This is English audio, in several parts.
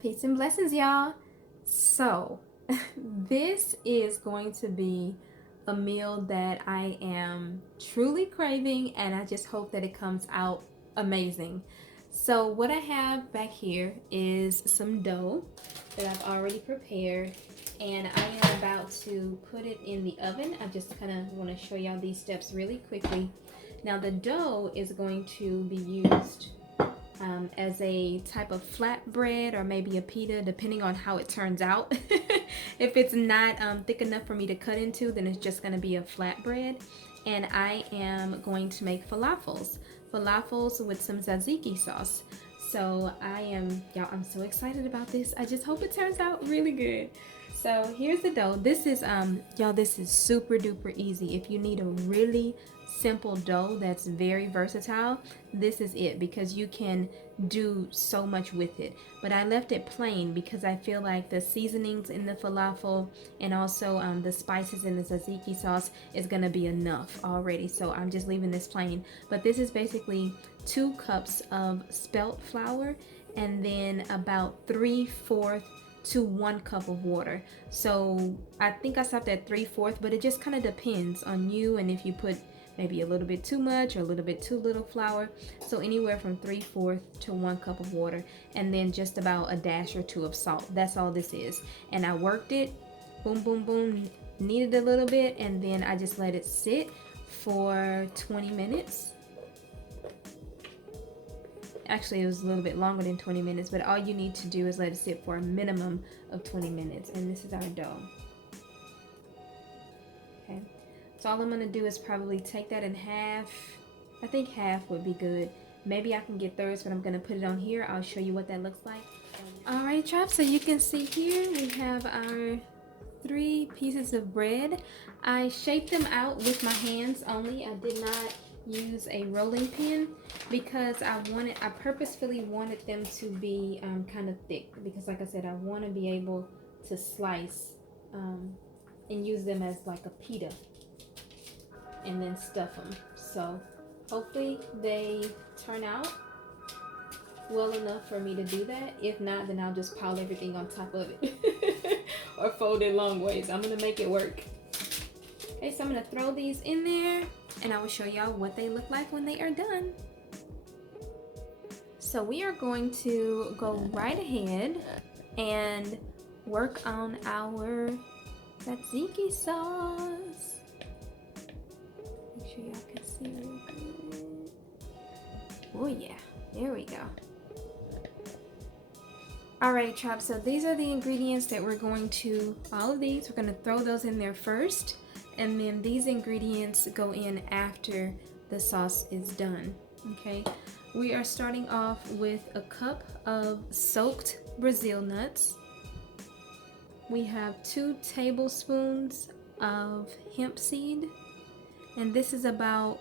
Peace and blessings, y'all. So, this is going to be a meal that I am truly craving, and I just hope that it comes out amazing. So, what I have back here is some dough that I've already prepared, and I am about to put it in the oven. I just kind of want to show y'all these steps really quickly. Now, the dough is going to be used as a type of flatbread or maybe a pita, depending on how it turns out. If it's not thick enough for me to cut into, then it's just going to be a flatbread. And I am going to make falafels with some tzatziki sauce. So y'all, I'm so excited about this. I just hope it turns out really good. So here's the dough. This is y'all, this is super duper easy. If you need a really simple dough that's very versatile, this is it, because you can do so much with it. But I left it plain because I feel like the seasonings in the falafel and also the spices in the tzatziki sauce is going to be enough already. So I'm just leaving this plain. But this is basically 2 cups of spelt flour and then about 3/4 to 1 cup of water. So I think I stopped at 3/4, but it just kind of depends on you and if you put maybe a little bit too much or a little bit too little flour. So anywhere from 3/4 to 1 cup of water, and then just about a dash or 2 of salt. That's all this is. And I worked it, boom, boom, boom, kneaded a little bit, and then I just let it sit for 20 minutes. Actually, it was a little bit longer than 20 minutes, but all you need to do is let it sit for a minimum of 20 minutes. And this is our dough. Okay. So all I'm going to do is probably take that in half. I think half would be good. Maybe I can get thirds, but I'm going to put it on here. I'll show you what that looks like. Alright, tribe, so you can see here we have our 3 pieces of bread. I shaped them out with my hands only. I did not use a rolling pin because I purposefully wanted them to be kind of thick, because like I said, I want to be able to slice and use them as like a pita and then stuff them. So hopefully they turn out well enough for me to do that. If not, then I'll just pile everything on top of it or fold it long ways. I'm gonna make it work. Okay, so I'm gonna throw these in there and I will show y'all what they look like when they are done. So we are going to go right ahead and work on our tzatziki sauce. Make sure y'all can see real good. Oh yeah, there we go. Alright, tribe, so these are the ingredients that we're going to, all of these, we're going to throw those in there first, and then these ingredients go in after the sauce is done. Okay, we are starting off with a cup of soaked Brazil nuts. We have 2 tablespoons of hemp seed, and this is about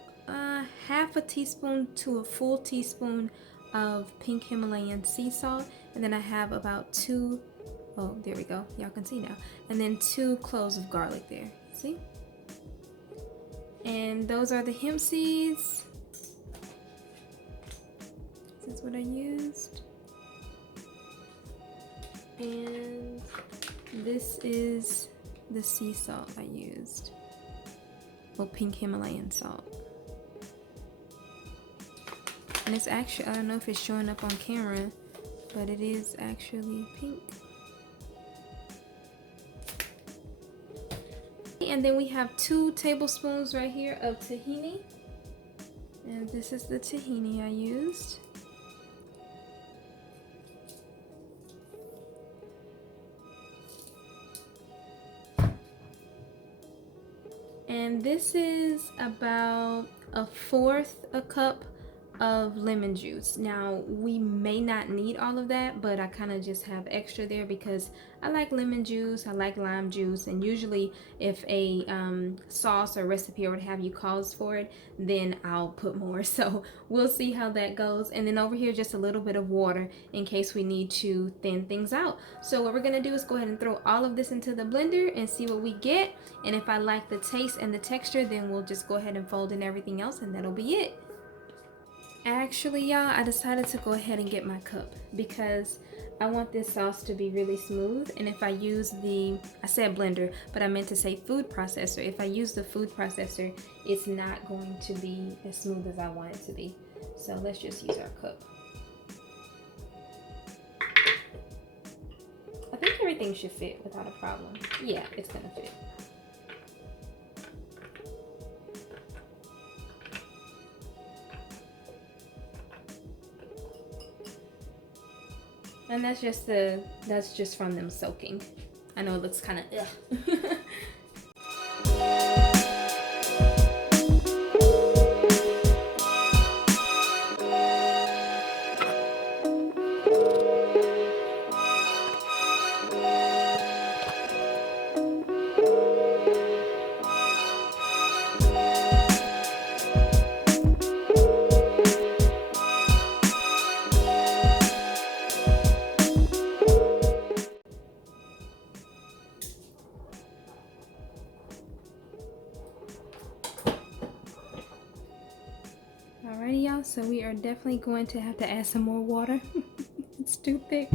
half a teaspoon to a full teaspoon of pink Himalayan sea salt, and then I have about 2, oh there we go, y'all can see now, and then 2 cloves of garlic there, see? And those are the hemp seeds. This is what I used, and this is the sea salt I used, well, pink Himalayan salt. And it's actually, I don't know if it's showing up on camera, but it is actually pink. And then we have 2 tablespoons right here of tahini. And this is the tahini I used. And this is about 1/4 a cup of lemon juice. Now we may not need all of that, but I kind of just have extra there because I like lemon juice, I like lime juice, and usually if a sauce or recipe or what have you calls for it, then I'll put more. So we'll see how that goes. And then over here, just a little bit of water in case we need to thin things out. So what we're gonna do is go ahead and throw all of this into the blender and see what we get. And if I like the taste and the texture, then we'll just go ahead and fold in everything else, and that'll be it. Actually, y'all, I decided to go ahead and get my cup because I want this sauce to be really smooth. And if I use I said blender, but I meant to say food processor. If I use the food processor, it's not going to be as smooth as I want it to be. So let's just use our cup. I think everything should fit without a problem. Yeah, it's gonna fit. And that's just from them soaking. I know it looks kind of ugh. Alrighty, y'all, so we are definitely going to have to add some more water. It's too thick.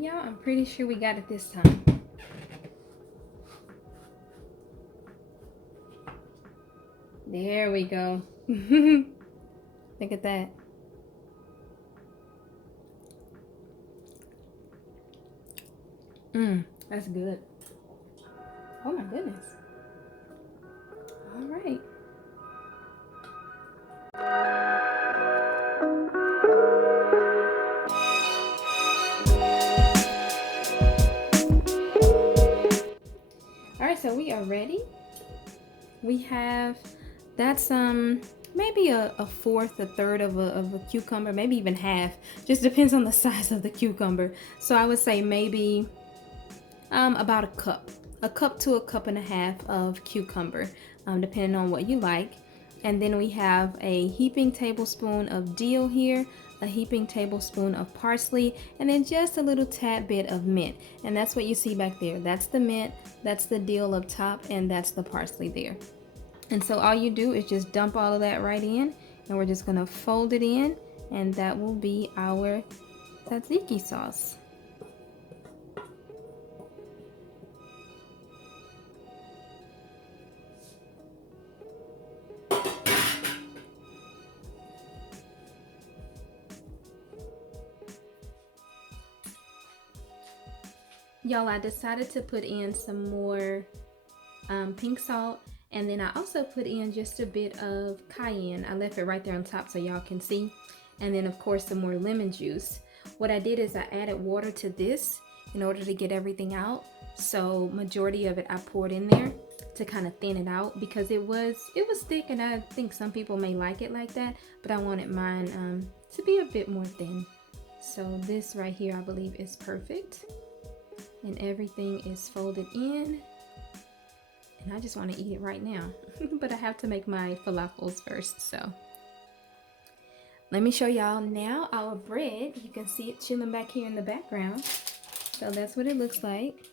Y'all, I'm pretty sure we got it this time. There we go. Look at that. That's good. Oh my goodness. All right. So we are ready. We have, that's maybe a fourth, a third of a cucumber, maybe even half. Just depends on the size of the cucumber. So I would say maybe about a cup to a cup and a half of cucumber, depending on what you like. And then we have a heaping tablespoon of dill here, a heaping tablespoon of parsley, and then just a little tad bit of mint. And that's what you see back there. That's the mint, that's the dill up top, and that's the parsley there. And so all you do is just dump all of that right in, and we're just gonna fold it in, and that will be our tzatziki sauce. Y'all, I decided to put in some more pink salt, and then I also put in just a bit of cayenne. I left it right there on top so y'all can see. And then of course some more lemon juice. What I did is I added water to this in order to get everything out. So majority of it I poured in there to kind of thin it out because it was thick, and I think some people may like it like that, but I wanted mine to be a bit more thin. So this right here I believe is perfect. And everything is folded in, and I just want to eat it right now. But I have to make my falafels first, so let me show y'all now our bread. You can see it chilling back here in the background. So that's what it looks like.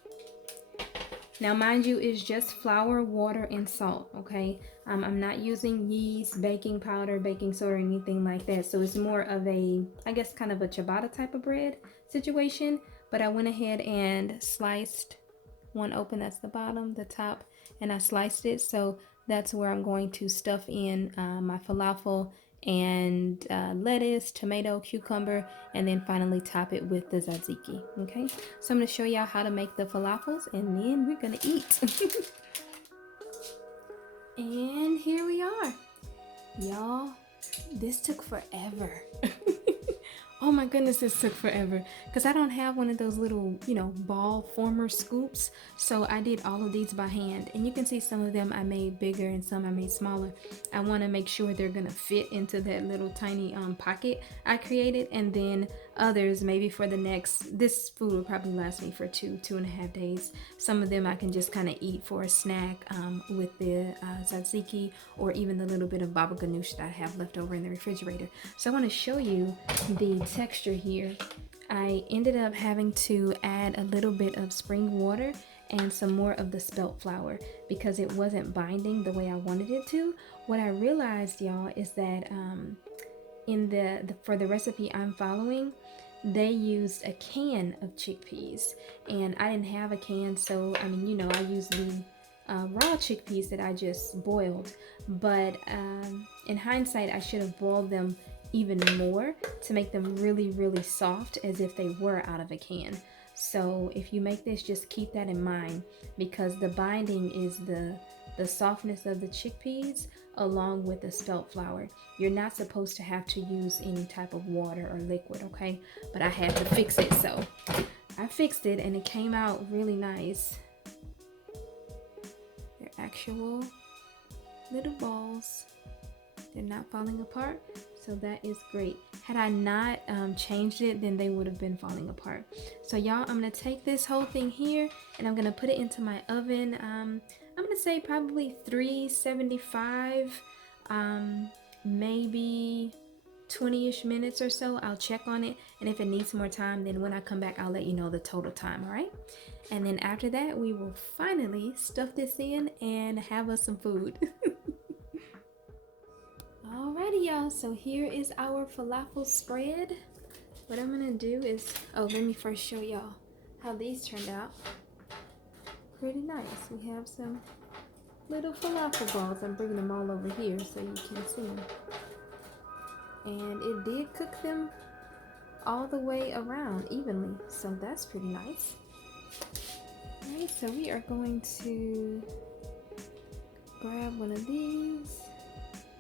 Now mind you, it's just flour, water, and salt, okay? I'm not using yeast, baking powder, baking soda, or anything like that. So it's more of a, I guess, kind of a ciabatta type of bread situation. But I went ahead and sliced one open, that's the bottom, the top, and I sliced it. So that's where I'm going to stuff in my falafel and lettuce, tomato, cucumber, and then finally top it with the tzatziki. Okay, so I'm going to show y'all how to make the falafels, and then we're going to eat. And here we are, y'all. This took forever. Oh my goodness, this took forever because I don't have one of those little, ball former scoops. So I did all of these by hand, and you can see some of them I made bigger and some I made smaller. I want to make sure they're gonna fit into that little tiny pocket I created, and then others maybe for the next. This food will probably last me for 2.5 days. Some of them I can just kind of eat for a snack with the tzatziki, or even the little bit of baba ganoush that I have left over in the refrigerator. So I want to show you the texture here. I ended up having to add a little bit of spring water and some more of the spelt flour because it wasn't binding the way I wanted it to. What I realized, y'all, is that in for the recipe I'm following, they used a can of chickpeas, and I didn't have a can, so I used the raw chickpeas that I just boiled. But in hindsight, I should have boiled them even more to make them really, really soft, as if they were out of a can. So if you make this, just keep that in mind, because the binding is the softness of the chickpeas along with the spelt flour. You're not supposed to have to use any type of water or liquid, okay? But I had to fix it, so I fixed it and it came out really nice. They're actual little balls. They're not falling apart, so that is great. Had I not changed it, then they would have been falling apart. So y'all, I'm gonna take this whole thing here and I'm gonna put it into my oven. I'm gonna say probably 375, maybe 20-ish minutes or so. I'll check on it, and if it needs more time, then when I come back, I'll let you know the total time, all right? And then after that, we will finally stuff this in and have us some food. Alrighty, y'all, so here is our falafel spread. What I'm gonna do is, let me first show y'all how these turned out. Pretty nice. We have some little falafel balls. I'm bringing them all over here so you can see them. And it did cook them all the way around evenly, so that's pretty nice. Alright, so we are going to grab one of these,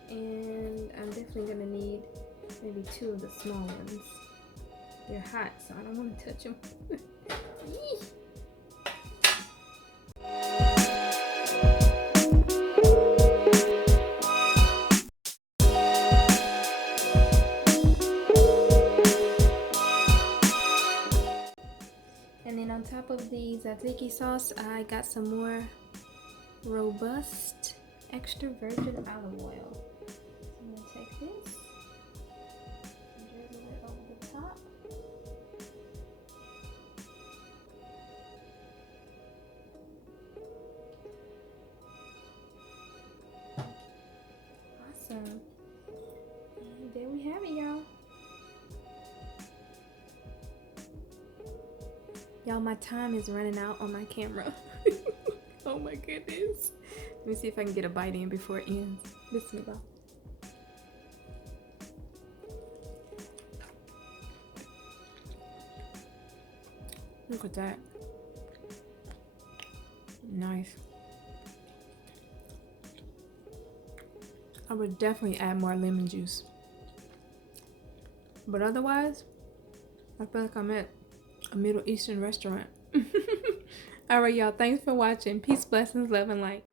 and I'm definitely gonna need maybe 2 of the small ones. They're hot, so I don't want to touch them. And then on top of the tzatziki sauce, I got some more robust extra virgin olive oil. So I'm gonna take this and drizzle it over the top. Awesome. And there we have it, y'all. Y'all, my time is running out on my camera. Oh my goodness. Let me see if I can get a bite in before it ends. Bismillah. Look at that. Nice. I would definitely add more lemon juice. But otherwise, I feel like I'm at a Middle Eastern restaurant. All right, y'all. Thanks for watching. Peace, blessings, love, and light.